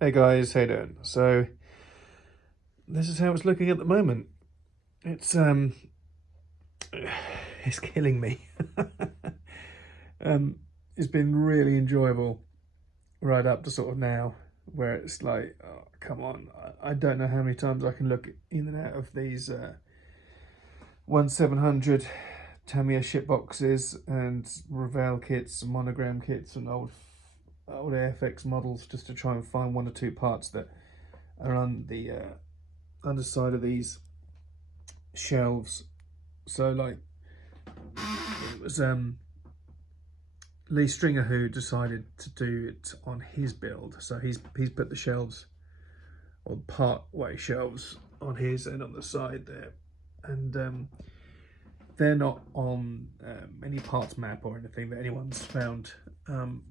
Hey guys, how you doing? So this is how it's looking at the moment. It's it's killing me. um it's been really enjoyable right up to sort of now, where it's like, oh, come on. I don't know how many times I can look in and out of these 1700 Tamiya ship boxes and Revell kits and monogram kits and old AFX models, just to try and find one or two parts that are on the underside of these shelves. So like, it was Lee Stringer who decided to do it on his build. So he's put the shelves, or part way shelves, on his and on the side there, and they're not on any parts map or anything that anyone's found.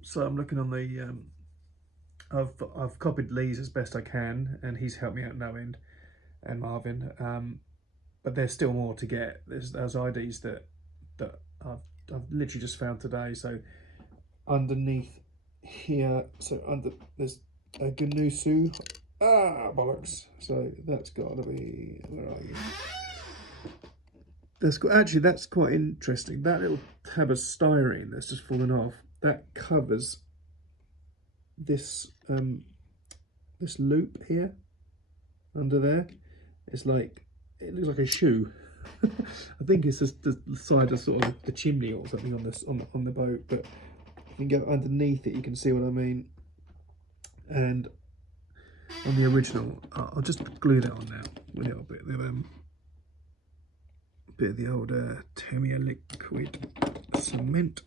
So I'm looking on the I've copied Lee's as best I can, and he's helped me out no end, and Marvin. But there's still more to get. There's IDs that I've literally just found today. So underneath here, so there's a Ganusu. Ah, bollocks. So that's got to be, where are you? That's quite interesting. That little tab of styrene that's just fallen off, that covers this this loop here under there. It's like, it looks like a shoe. I think it's just the side of sort of the chimney or something on this on the boat, but if you can go underneath it, you can see what I mean. And on the original, I'll just glue that on now with a little bit of the old Tamiya liquid cement.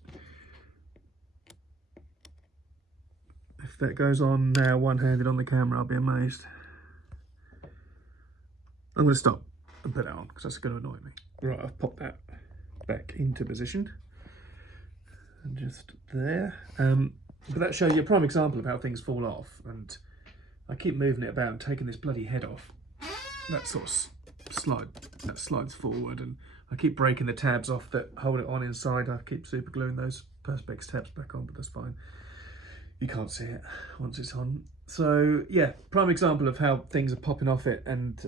If that goes on now one-handed on the camera, I'll be amazed. I'm going to stop and put that on because that's going to annoy me. Right, I've popped that back into position. And just there. But that shows you a prime example of how things fall off. And I keep moving it about and taking this bloody head off. That sort of slides forward, and I keep breaking the tabs off that hold it on inside. I keep super gluing those Perspex tabs back on, but that's fine. You can't see it once it's on. So yeah, prime example of how things are popping off it, and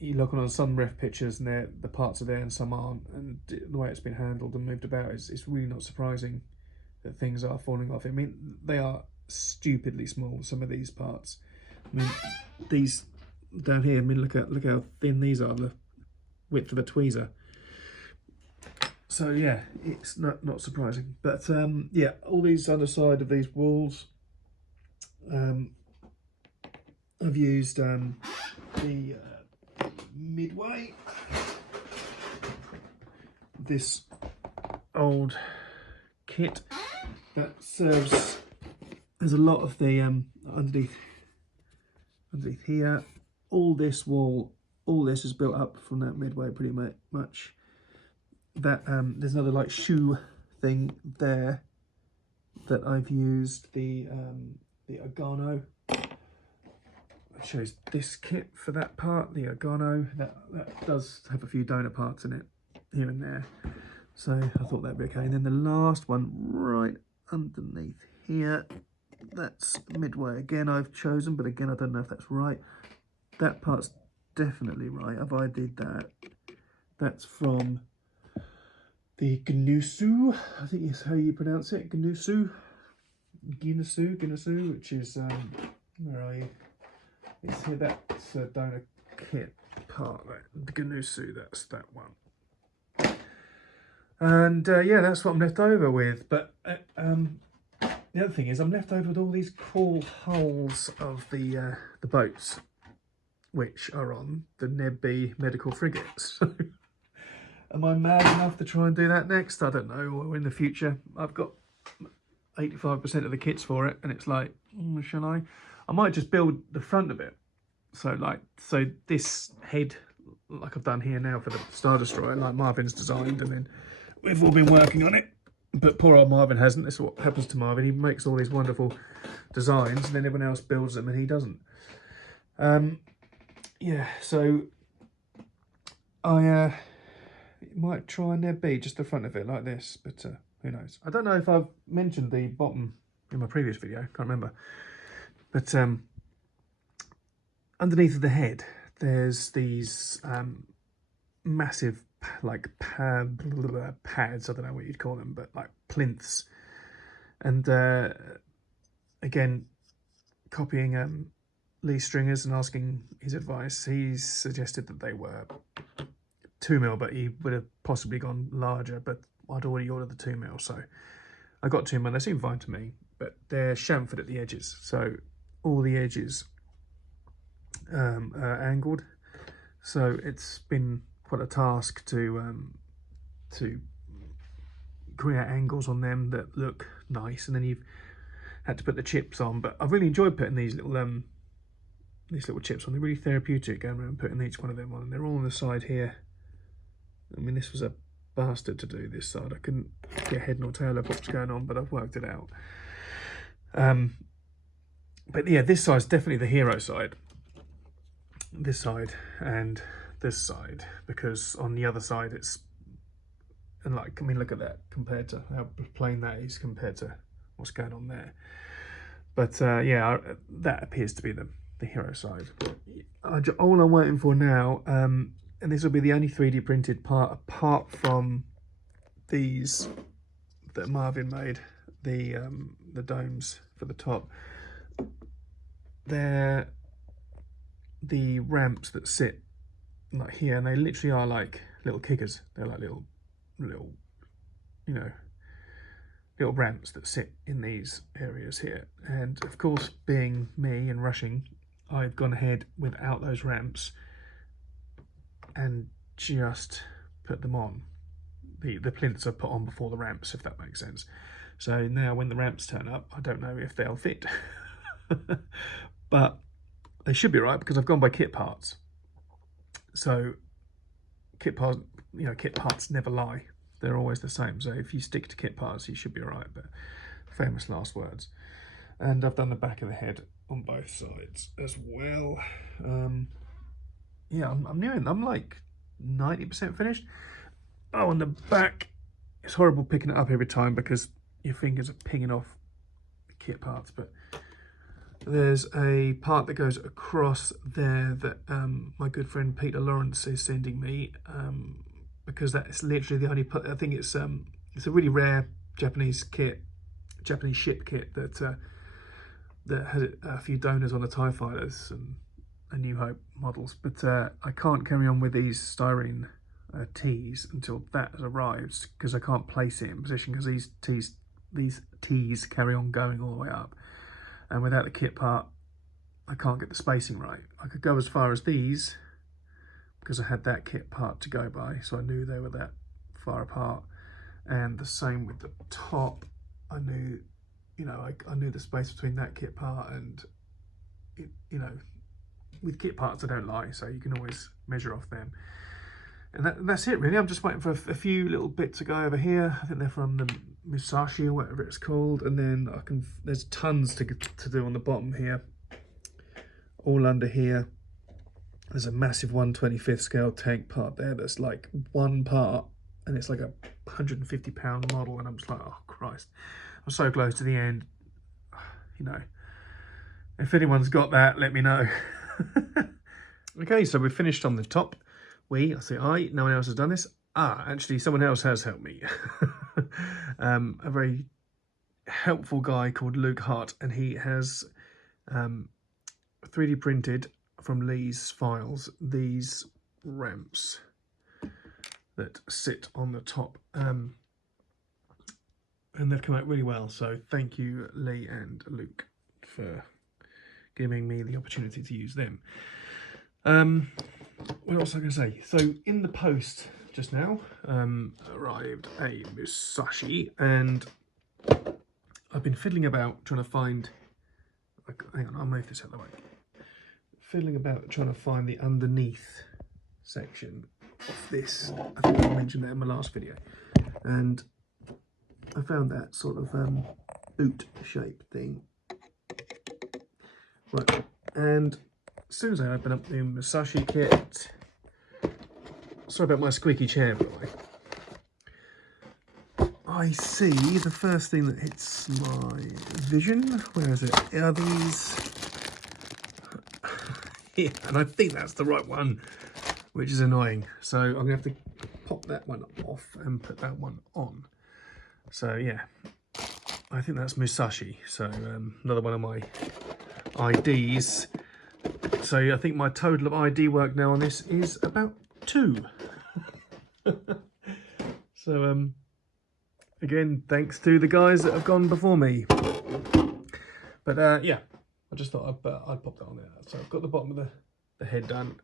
you look on some ref pictures and the parts are there and some aren't, and the way it's been handled and moved about it's really not surprising that things are falling off. I mean, they are stupidly small, some of these parts. I mean, these down here, I mean, look how thin these are, the width of a tweezer. So yeah, it's not surprising. But yeah, all these underside of these walls, I've used the Midway, this old kit that serves. There's a lot of the underneath here. All this wall, all this is built up from that Midway pretty much. That there's another like shoe thing there that I've used, the Organo. It shows this kit for that part, the Organo. That does have a few donor parts in it here and there, so I thought that'd be okay. And then the last one right underneath here, that's Midway again I've chosen, but again I don't know if that's right. That part's definitely right. I've ID'd that. That's from the Ganusu, I think is how you pronounce it, Ganusu, which is, where are you? It's here, that's a donor kit part, the Ganusu, that's that one. And yeah, that's what I'm left over with. But the other thing is, I'm left over with all these cool hulls of the boats, which are on the Neb B medical frigates. Am I mad enough to try and do that next? I don't know, or in the future. I've got 85% of the kits for it, and it's like, shall I? I might just build the front of it. So this head, like I've done here now for the Star Destroyer, like Marvin's designed, and then we've all been working on it. But poor old Marvin hasn't. This is what happens to Marvin. He makes all these wonderful designs, and then everyone else builds them, and he doesn't. Yeah, so I might try and Neb B just the front of it like this, but who knows. I don't know if I've mentioned the bottom in my previous video, can't remember. But underneath of the head, there's these massive like pads, I don't know what you'd call them, but like plinths. And again, copying Lee Stringer's and asking his advice, he suggested that they were 2mm, but he would have possibly gone larger, but I'd already ordered the 2mm, so I got 2mm. They seem fine to me, but they're chamfered at the edges, so all the edges are angled, so it's been quite a task to create angles on them that look nice, and then you've had to put the chips on. But I've really enjoyed putting these little chips on. They're really therapeutic, going around putting each one of them on, and they're all on the side here. I mean, this was a bastard to do this side. I couldn't get head nor tail of what's going on, but I've worked it out. But yeah, this side's definitely the hero side. This side and this side, because on the other side it's, and like, I mean, look at that compared to how plain that is compared to what's going on there. But yeah, that appears to be the hero side. All I'm waiting for now, and this will be the only 3D printed part apart from these that Marvin made, the domes for the top. They're the ramps that sit like here, and they literally are like little kickers. They're like little, you know, little ramps that sit in these areas here. And of course, being me and rushing, I've gone ahead without those ramps and just put them on. The plinths are put on before the ramps, if that makes sense. So now when the ramps turn up, I don't know if they'll fit. But they should be right, because I've gone by kit parts. So kit parts never lie. They're always the same. So if you stick to kit parts, you should be all right. But famous last words. And I've done the back of the head on both sides as well. Yeah, I'm like 90% finished. Oh, on the back, it's horrible picking it up every time because your fingers are pinging off the kit parts. But there's a part that goes across there that my good friend Peter Lawrence is sending me, because that's literally the only part. I think it's a really rare Japanese ship kit that had a few donors on the TIE fighters and New Hope models. But I can't carry on with these styrene tees until that has arrived, because I can't place it in position, because these tees carry on going all the way up. And without the kit part, I can't get the spacing right. I could go as far as these because I had that kit part to go by, so I knew they were that far apart. And the same with the top. I knew, I knew the space between that kit part and, with kit parts I don't lie, so you can always measure off them. And that's it really. I'm just waiting for a few little bits to go over here. I think they're from the Musashi or whatever it's called, and then there's tons to do on the bottom here. All under here, there's a massive 1/25 scale tank part there that's like one part, and it's like a 150-pound model, and I'm just like, oh Christ, I'm so close to the end. If anyone's got that, let me know. Okay, so we've finished on the top. I say I, no one else has done this. Actually, someone else has helped me. A very helpful guy called Luke Hart, and he has 3D printed from Lee's files these ramps that sit on the top. And they've come out really well. So thank you, Lee and Luke, for giving me the opportunity to use them. What else was I going to say? So in the post just now arrived a Musashi, and I've been fiddling about trying to find, hang on, I'll move this out of the way. Fiddling about trying to find the underneath section of this. I think I mentioned that in my last video, and I found that sort of boot shape thing. Right, and as soon as I open up the Musashi kit, sorry about my squeaky chair, by the way, I see the first thing that hits my vision. Where is it? Are these? here, and I think that's the right one, which is annoying. So I'm gonna have to pop that one off and put that one on. So yeah, I think that's Musashi. So another one of my IDs. So I think my total of ID work now on this is about 2. So again, thanks to the guys that have gone before me. But yeah, I just thought I'd pop that on there. So I've got the bottom of the head done,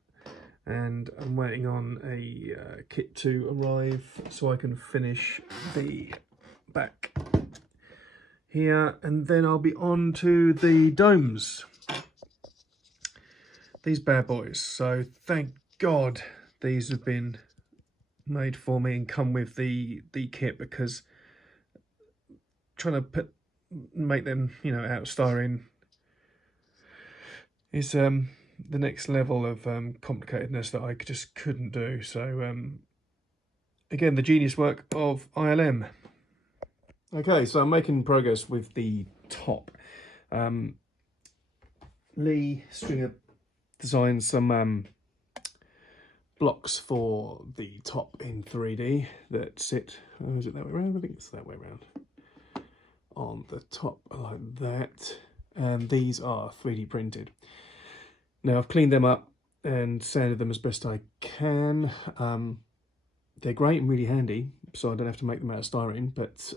and I'm waiting on a kit to arrive so I can finish the back here, and then I'll be on to the domes. These bad boys. So thank God these have been made for me and come with the kit, because trying to make them, you know, out of styrene is the next level of complicatedness that I just couldn't do. So again, the genius work of ILM. Okay, so I'm making progress with the top. Lee Stringer designed some blocks for the top in 3D that sit, oh, is it that way around? I think it's that way around. On the top like that, and these are 3D printed. Now I've cleaned them up and sanded them as best I can. They're great and really handy, so I don't have to make them out of styrene, but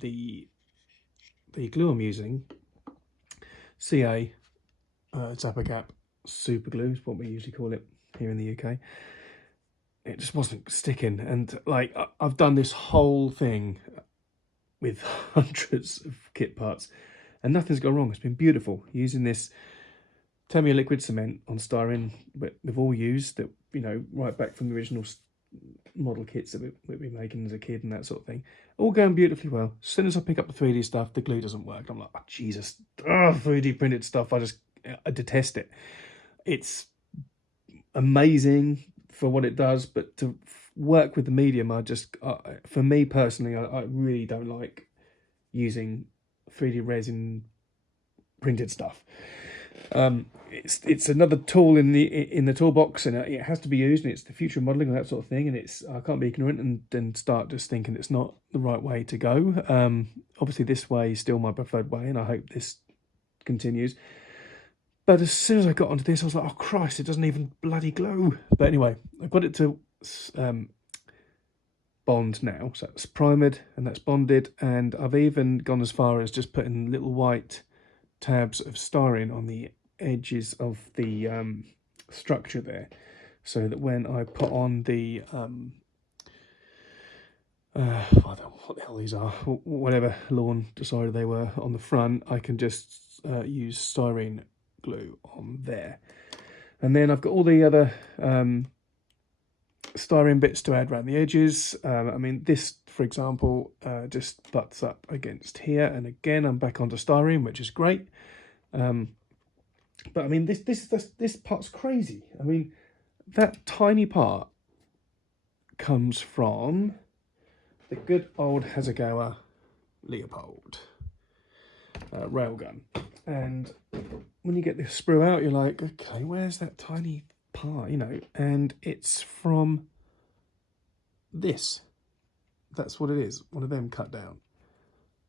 the glue I'm using, CA Zappa super glue is what we usually call it here in the UK. It just wasn't sticking, and like I've done this whole thing with hundreds of kit parts and nothing's gone wrong. It's been beautiful using this Tamiya liquid cement on styrene, but we've all used that, you know, right back from the original model kits that we've been making as a kid and that sort of thing. All going beautifully well. As soon as I pick up the 3D stuff, the glue doesn't work. I'm like, oh, Jesus, 3D printed stuff, I detest it. It's amazing for what it does, but to work with the medium, for me personally, I really don't like using 3D resin printed stuff. It's another tool in the toolbox, and it has to be used, and it's the future of modelling and that sort of thing, and I can't be ignorant and start just thinking it's not the right way to go. Obviously this way is still my preferred way, and I hope this continues. But as soon as I got onto this, I was like, oh Christ, it doesn't even bloody glow. But anyway, I've got it to bond now, so it's primered and that's bonded, and I've even gone as far as just putting little white tabs of styrene on the edges of the structure there, so that when I put on the I don't know what the hell these are, whatever Lorne decided they were on the front, I can just use styrene glue on there. And then I've got all the other styrene bits to add around the edges. I mean, this, for example, just butts up against here, and again I'm back onto styrene, which is great. But I mean, this part's crazy. I mean, that tiny part comes from the good old Hasegawa Leopold railgun, and when you get the sprue out, you're like, okay, where's that tiny part, you know? And it's from this. That's what it is, one of them cut down.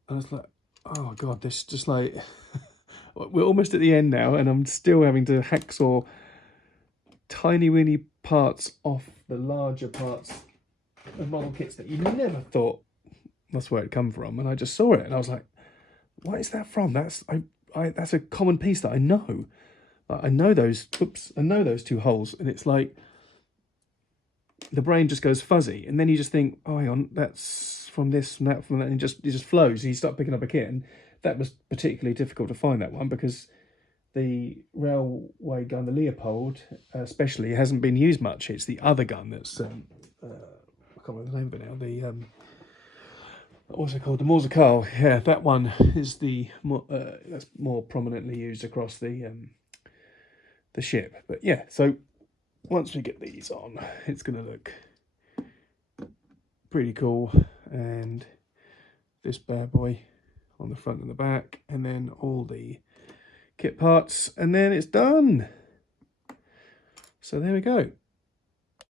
And I was like, oh God, this just like, we're almost at the end now, and I'm still having to hacksaw tiny weeny parts off the larger parts of model kits that you never thought that's where it come from. And I just saw it, and I was like, what is that from? That's a common piece that I know. I know those. Oops, I know those two holes, and it's like the brain just goes fuzzy, and then you just think, oh, hang on, that's from this, from that, and it just flows. And you start picking up a kit, and that was particularly difficult to find, that one, because the railway gun, the Leopold, especially, hasn't been used much. It's the other gun that's I can't remember the name of it now. The what's it called? The Morsecale. Yeah, that one is that's more prominently used across the ship. But yeah, so once we get these on, it's going to look pretty cool. And this bad boy on the front and the back, and then all the kit parts, and then it's done. So there we go.